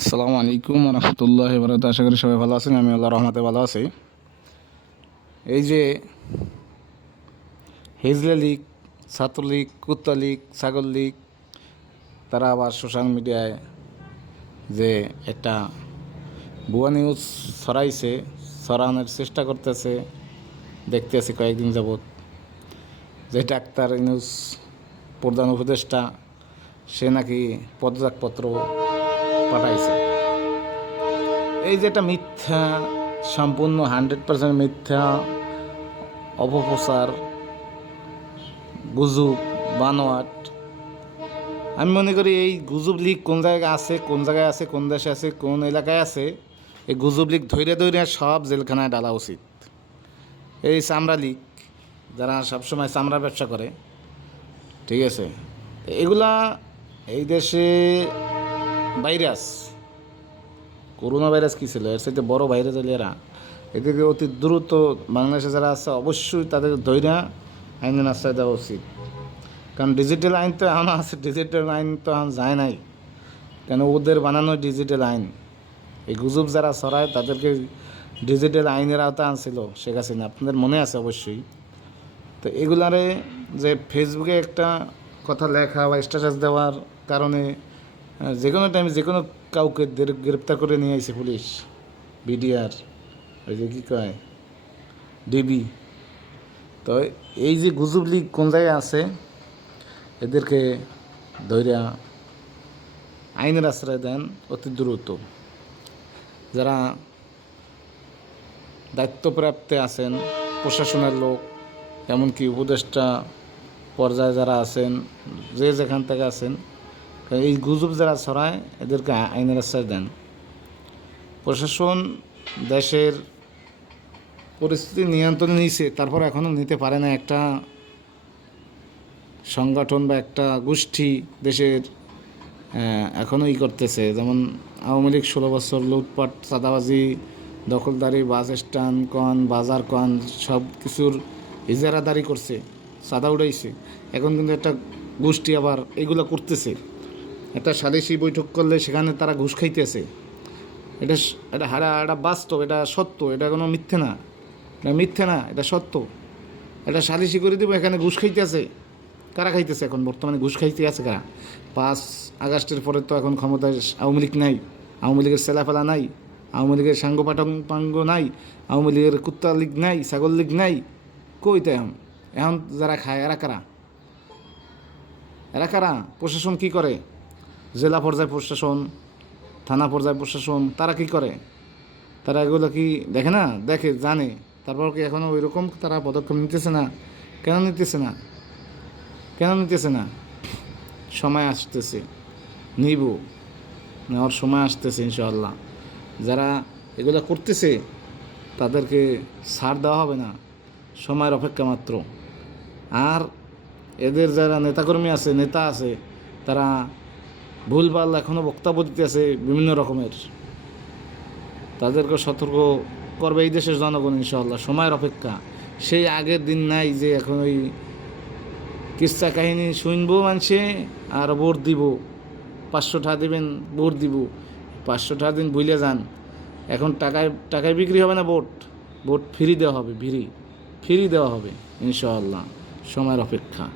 আসসালামু আলাইকুম রহমতুল্লাহ বরকাতুহু। আশা করি সবাই ভালো আছেন। আমি আল্লাহর রহমতে ভালো আছি। এই যে হিজলা লীগ, ছাত্রলীগ, কুত্তা লীগ, ছাগল লীগ, তারা আবার সোশ্যাল মিডিয়ায় যে একটা ভুয়া নিউজ ছড়ানোর চেষ্টা করতেছে, দেখতেছি কয়েকদিন যাবৎ। যে ডাক্তার নিউজ প্রধান উপদেষ্টা, সে নাকি পদত্যাগপত্র পাঠাইছে। এই যে একটা মিথ্যা, সম্পূর্ণ 100% মিথ্যা, অপপ্রচার, গুজব, বানোয়াট। আমি মনে করি এই গুজব লীগ কোন জায়গায় আছে, কোন দেশে আছে, কোন এলাকায় আছে, এই গুজব লীগ ধৈর্য সব জেলখানায় ডালা উচিত। এই চামড়া লীগ, যারা সবসময় চামড়ার ব্যবসা করে, ঠিক আছে, এগুলা এই দেশে ভাইরাস, করোনা ভাইরাস কী ছিল, এর সাথে বড় ভাইরাস হলে এদেরকে অতি দ্রুত বাংলাদেশে যারা আছে অবশ্যই তাদের ধৈর্য আইনের আশ্রয় দেওয়া উচিত। কারণ ডিজিটাল আইন তো এখন আছে, ডিজিটাল আইন তো এখন যায় নাই, কেন ওদের বানানো ডিজিটাল আইন। এই গুজব যারা ছড়ায় তাদেরকে ডিজিটাল আইনের আওতা আনছিল শেখ হাসিনা, আপনাদের মনে আছে অবশ্যই। তো এগুলারে যে ফেসবুকে একটা কথা লেখা বা স্ট্যাটাস দেওয়ার কারণে যে কোনো টাইমে যে কোনো কাউকে গ্রেপ্তার করে নিয়ে আসে পুলিশ, বিডিআর, ওই যে কী কয়, ডিবি। তো এই যে গুজব লীগ কোন জায়গায় আছে, এদেরকে ধৈর্য আইনের আশ্রয় দেন অতি দ্রুত। যারা দায়িত্বপ্রাপ্তে আছেন, প্রশাসনের লোক, এমনকি উপদেষ্টা পর্যায়ে যারা আছেন, যে যেখান থেকে আছেন, এই গুজব যারা ছড়ায় এদেরকে আইনের আশ্রয় দেন। প্রশাসন দেশের পরিস্থিতি নিয়ন্ত্রণে নিয়েছে, তারপর এখনও নিতে পারে না। একটা সংগঠন বা একটা গোষ্ঠী দেশের এখনও করতেছে, যেমন আওয়ামী লীগ 16 বছর লুটপাট, চাঁদাবাজি, দখলদারি, বাস স্ট্যান্ড কন, বাজার কন, সব কিছুর ইজারাদারি করছে, চাঁদা উড়াইছে। এখন কিন্তু একটা গোষ্ঠী আবার এগুলো করতেছে। একটা সালিশি বৈঠক করলে সেখানে তারা ঘুষ খাইতেছে। এটা এটা বাস্তব, এটা সত্য, এটা কোনো মিথ্যে না, এটা সত্য। এটা সালিশি করে দেবো, এখানে ঘুষ খাইতেছে। কারা খাইতেছে এখন বর্তমানে ঘুষ খাইতে আছে কারা? 5 আগস্টের পরে তো এখন ক্ষমতায় আওয়ামী লীগ নাই, আওয়ামী লীগের ছেলাফেলা নাই, আওয়ামী লীগের সাঙ্গ নাই, আওয়ামী লীগের কুত্তা লীগ নাই, ছাগল লীগ নাই। কই তো এখন যারা খায় এরা কারা? প্রশাসন কি করে? জেলা পর্যায়ে প্রশাসন, থানা পর্যায়ে প্রশাসন, তারা কি করে? তারা এগুলো কি দেখে না? দেখে, জানে, তারপর কি এখনও ওই রকম তারা পদক্ষেপ নিতেছে না? কেন নিতেছে না? সময় আসতেছে, নেওয়ার সময় আসতেছে ইনশাআল্লাহ। যারা এগুলো করতেছে তাদেরকে ছাড় দেওয়া হবে না, সময়ের অপেক্ষা মাত্র। আর এদের যারা নেতা আছে, তারা ভুলভাল এখনও বক্তব্য দিতে আছে বিভিন্ন রকমের, তাদেরকে সতর্ক করবে এই দেশের জনগণ ইনশাআল্লাহ। সময়ের অপেক্ষা, সেই আগের দিন নাই যে এখন ওই কিস্সা কাহিনী শুনবো মানুষে আর ভোট দিব, 500 টাকা দেবেন ভোট দিব। 500 টাকা দিন ভুলে যান। এখন টাকায় বিক্রি হবে না, ভোট ফ্রি দেওয়া হবে, ফ্রি দেওয়া হবে ইনশাআল্লাহ। সময়ের অপেক্ষা।